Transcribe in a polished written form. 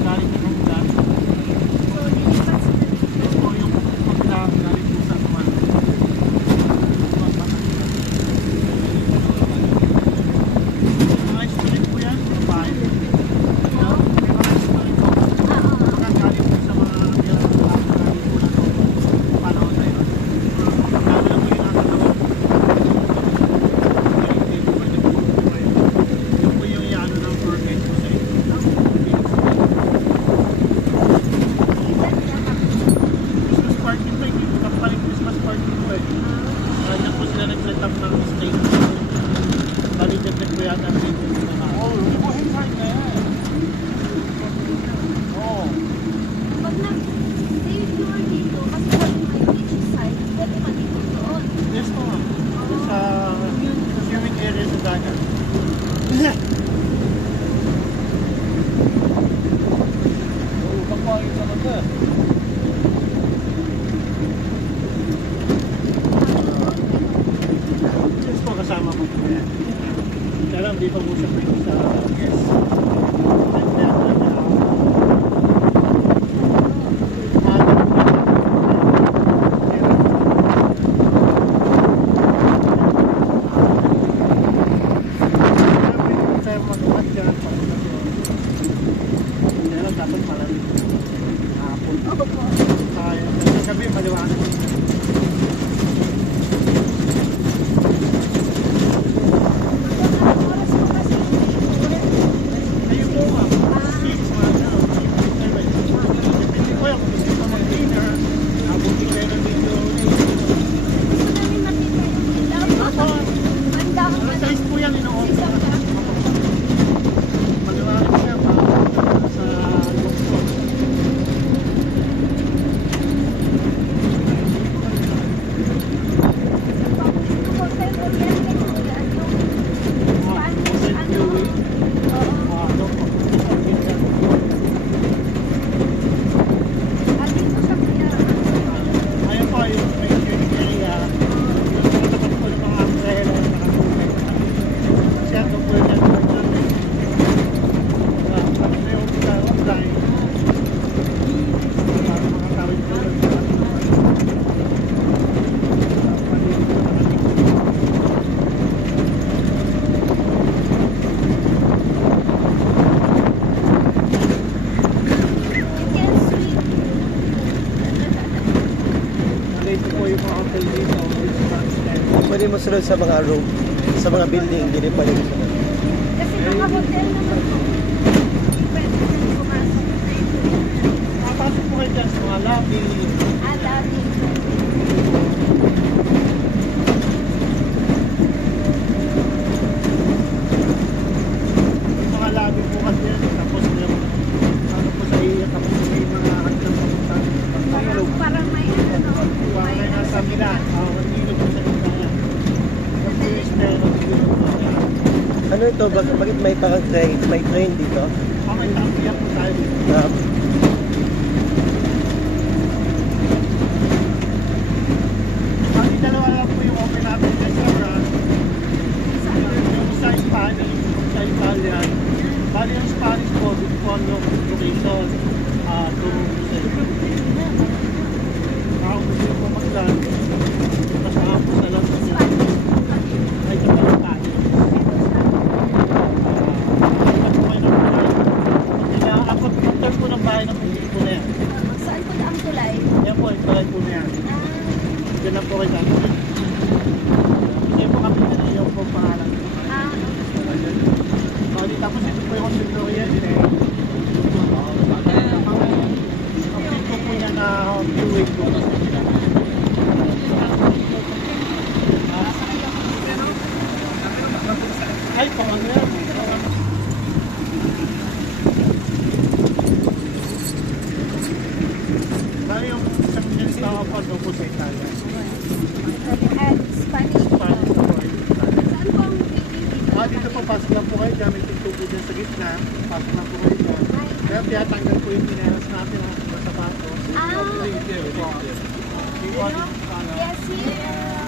galing na ng gas. So, lilipat sila dito. Ito po yung pagka galing po sa naman. Mga student po yan, mga bahay. Mga student po. Mga galing po sa mga galing po na ito. Panahon na yun. Lalo na po yung nakatawa. Yung po yung yano ng permit po sa inyo. Christmas party po, hindi po kapaling Christmas party po eh. Kanya po sila nag-set up ng stage. Bali dagdag po yata ang video nila na. Oo, buhay na yan. Oo. Pag nag-stay tour dito, kasi pag may beach side, pwede pa dito doon. Yes po ma'am. Sa swimming area sa dagat. Oo, pagpangit naman na. Yes po, kasama po po yan. Kaya lang, di pa po siya pwede sa guest. Gabi, maliwanag. Ayun po ma'am. Depende po yan kung gusto ko mag-dinner. Abutin kayo ng video. Ang size po yan, ino-offer. Maliwanag siya pa sa loob po. Ayun po, yung training area. Yung tapat po ng mga umbrella. Kasi ito po yung network natin. Pag may offline, mga tawid po yun. Ito po yung mga hotel dito. Pwede mo sunod sa mga room, sa mga building, hindi pwede mo sunod. Kasi mga hotel naman po. Pwede na pumasok. Makapasok po kayo dyan sa mga lobby. Lagi. Yung mga lobby po kasi yan. Tapos yung ano po sa iyo. Tapos may mga hanggang papunta. Parang may ano. Parang may nasa Milan. Hindi po sa Milan. Tapos yung steno. Ano ito? Bakit may parang train? May train dito? May tampiyak po tayo dito. Ang dalawa lang po yung open natin restaurant. Yung sa Spanish, sa Italian. Bali yung Spanish po, with condo location. Ako gusto yung pumaglan. Kasama po sa lang sa ay kapag tayo. Ako turn po ng bahay ng pagkili po na yan. Saan po ang tulay? Yan po, yung tulay po na yan. Yan lang po kayo dati. Kasi po kami na yung po pangalan. Tapos ito po yung Victoria din eh. Ang pito po yan na viewing po. Ay, pamang yan. Dahil yung isang minutes na ako po sa Italia. At Spanish. Spanish na po yung Italia. Saan po ang bibili? Dito po, pasok lang po kayo dyan. May tugtugod dyan sa gitna. Pasok lang po kayo dyan. Kaya tiyatanggal po yung pinelas natin sa sapatos. Ah. Yes, here. Yes, here.